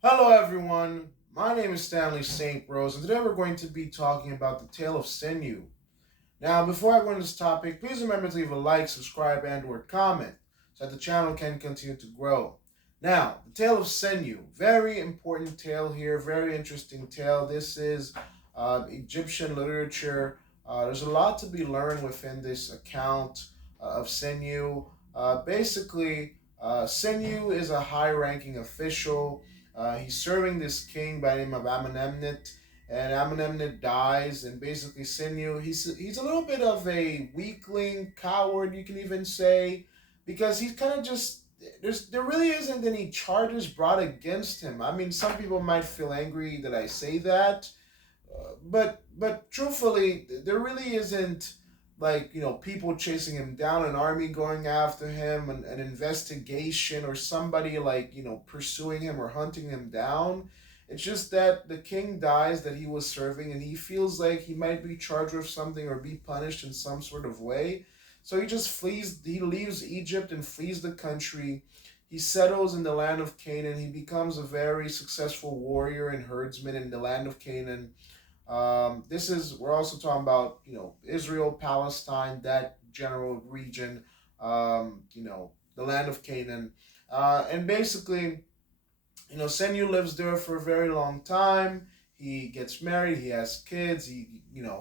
Hello, everyone. My name is Stanley St. Rose, and today we're going to be talking about the tale of Sinuhe. Now, before I go into this topic, please remember to leave a like, subscribe, and/or comment so that the channel can continue to grow. Now, the tale of Sinuhe, very important tale here, very interesting tale. This is Egyptian literature. There's a lot to be learned within this account of Sinuhe. Sinuhe is a high-ranking official. He's serving this king by the name of Amenemnet, and Amenemnet dies, and basically Sinuhe, he's a little bit of a weakling, coward, you can even say, because he's kind of just there really isn't any charges brought against him. I mean, some people might feel angry that I say that, but truthfully, there really isn't like people chasing him down, an army going after him, an investigation, or somebody like pursuing him or hunting him down. It's just that the king dies that he was serving, and he feels like he might be charged with something or be punished in some sort of way. So he just flees. He leaves Egypt and flees the country. He settles in the land of Canaan. He becomes a very successful warrior and herdsman in the land of Canaan. This is we're also talking about Israel, Palestine, that general region, the land of Canaan, and basically Senyu lives there for a very long time. He gets married. He has kids. He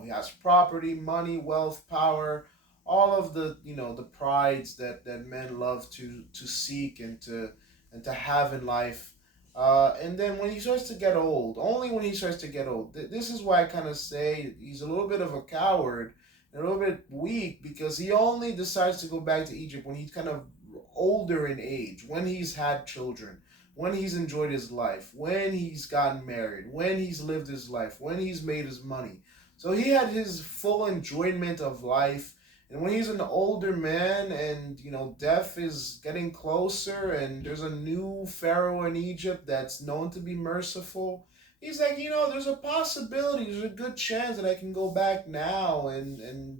has property, money, wealth, power, all of the prides that men love to seek and to have in life. And then when he starts to get old, only when he starts to get old, this is why I kind of say he's a little bit of a coward, and a little bit weak, because he only decides to go back to Egypt when he's kind of older in age, when he's had children, when he's enjoyed his life, when he's gotten married, when he's lived his life, when he's made his money. So he had his full enjoyment of life. And when he's an older man and death is getting closer and there's a new pharaoh in Egypt that's known to be merciful, he's like, there's a possibility, there's a good chance that I can go back now and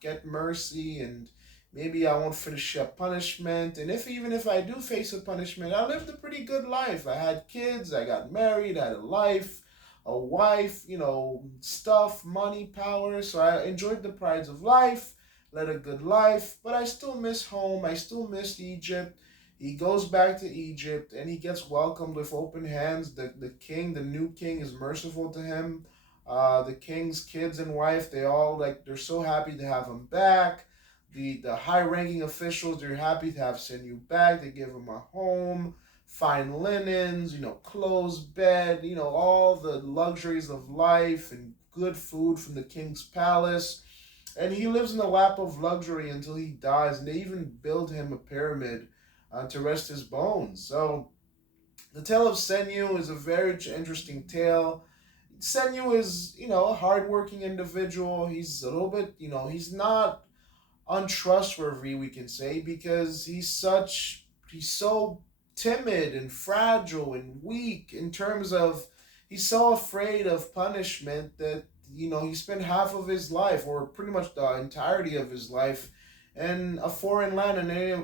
get mercy, and maybe I won't finish a punishment. And if even if I do face a punishment, I lived a pretty good life. I had kids, I got married, I had a life, a wife, stuff, money, power. So I enjoyed the prides of life, led a good life, but I still miss home. I still miss Egypt. He goes back to Egypt and he gets welcomed with open hands. The king, the new king, is merciful to him. The king's kids and wife, they're so happy to have him back. The high ranking officials, they're happy to have Sinuhe back. They give him a home, fine linens, clothes, bed, all the luxuries of life, and good food from the king's palace. And he lives in the lap of luxury until he dies. And they even build him a pyramid to rest his bones. So the tale of Sinuhe is a very interesting tale. Sinuhe is, a hardworking individual. He's a little bit, he's not untrustworthy, we can say, because he's so timid and fragile and weak in terms of he's so afraid of punishment that he spent half of his life, or pretty much the entirety of his life, in a foreign land,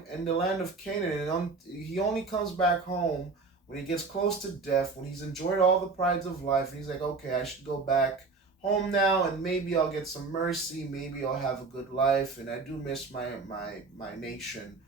in the land of Canaan, and he only comes back home when he gets close to death, when he's enjoyed all the prides of life, and he's like, okay, I should go back home now, and maybe I'll get some mercy, maybe I'll have a good life, and I do miss my nation.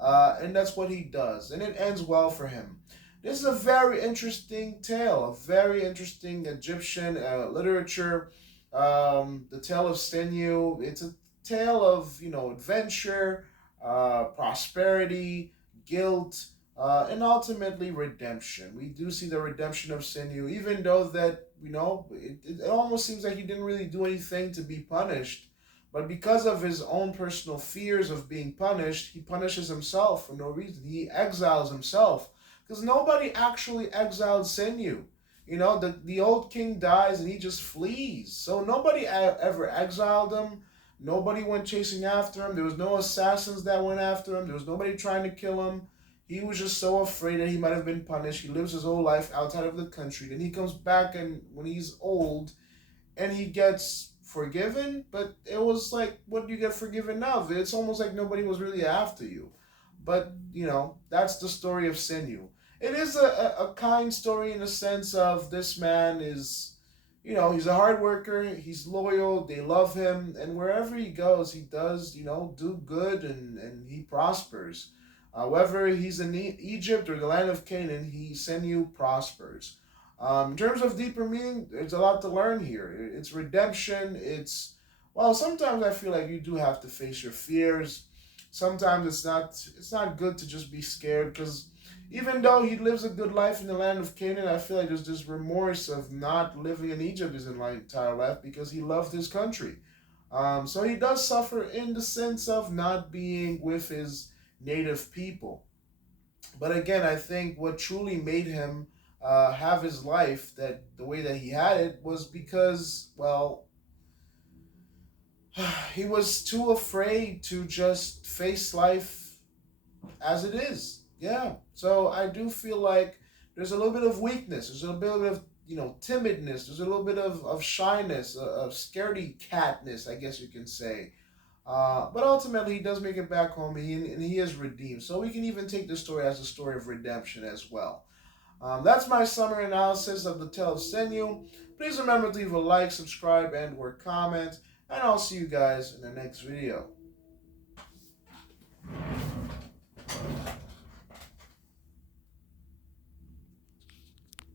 And that's what he does, and it ends well for him. This is a very interesting tale, a very interesting Egyptian literature. The tale of Sinuhe. It's a tale of adventure, prosperity, guilt, and ultimately redemption. We do see the redemption of Sinuhe, even though that it almost seems like he didn't really do anything to be punished. But because of his own personal fears of being punished, he punishes himself for no reason. He exiles himself because nobody actually exiled Sinuhe. The old king dies and he just flees. So nobody ever exiled him. Nobody went chasing after him. There was no assassins that went after him. There was nobody trying to kill him. He was just so afraid that he might have been punished. He lives his whole life outside of the country. Then he comes back, and when he's old, and he gets forgiven, but it was like, what do you get forgiven of? It's almost like nobody was really after you. But that's the story of Sinuhe. it is a kind story in the sense of this man is, he's a hard worker, he's loyal, they love him, and wherever he goes, he does, do good, and he prospers. Whether he's in Egypt or the land of Canaan, he Sinew prospers. In terms of deeper meaning, there's a lot to learn here. It's redemption. Well, sometimes I feel like you do have to face your fears. Sometimes it's not good to just be scared because even though he lives a good life in the land of Canaan, I feel like there's this remorse of not living in Egypt his entire life because he loved his country. So he does suffer in the sense of not being with his native people. But again, I think what truly made him have his life that the way that he had it was because, well, he was too afraid to just face life as it is. Yeah. So I do feel like there's a little bit of weakness. There's a little bit of timidness. There's a little bit of shyness, of scaredy catness, I guess you can say. But ultimately, he does make it back home, and he is redeemed. So we can even take this story as a story of redemption as well. That's my summary analysis of the Tale of Sinew. Please remember to leave a like, subscribe, and/or comment, and I'll see you guys in the next video.